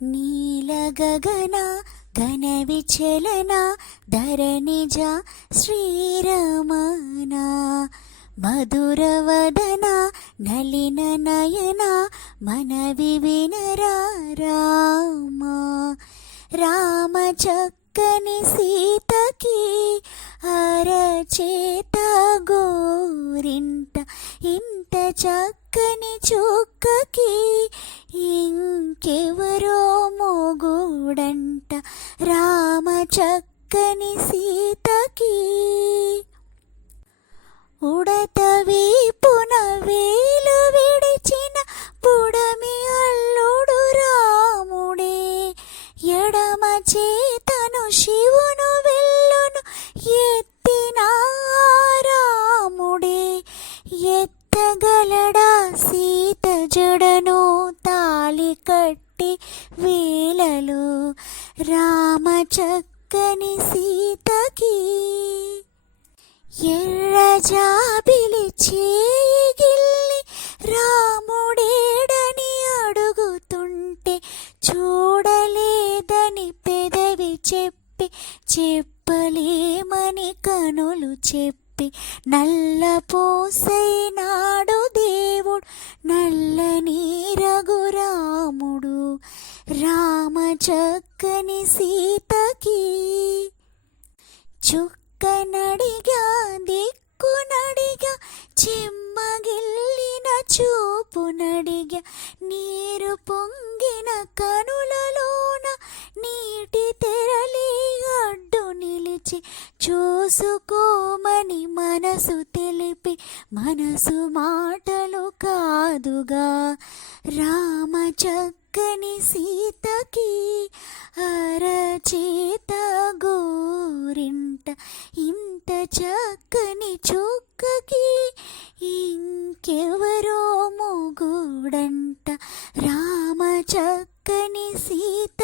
నీల గగన ఘన విచలన ధరణిజ శ్రీరమణ మధుర వదన నలిన నయన మన వివినరా రామ రామ చక్కని సీతకి అరచేత గోరింట ఇంత చక్కని చుక్కకి ఇంకెవరో మొగుడంట రామ చక్కని సీతకి. ఉడత వీపున వేలు విడిచిన బుడమి అల్లుడు రాముడే. ఎడమ చేతను శివును వెల్లును ఎత్తిన రాముడే. ఎత్తగలడా సీత జడ రామ చక్కని సీతకి ఎర్ర జాబిలి చేగిల్లి రాముడేడని అడుగుతుంటే చూడలేదని పెదవి చెప్పి చెప్పలేమని కనులు చెప్పి నల్ల పోసైనాడు దేవుడు నల్ల రామ చక్కని సీతకి చుక్కనడిగా దిక్కునడిగా చెమ్మగిల్లిన చూపునడిగా నీరు పొంగిన కనులలోన నీటి తెరలి అడ్డు నిలిచి చూసుకోమని మనసు తెలిపి మనసు మాటలు కాదుగా. రామ చక్కని సీతకి అరచేత గోరింట. ఇంత చక్కని చుక్కకి ఇంకెవరో మొగుడంట. రామ చక్కని సీత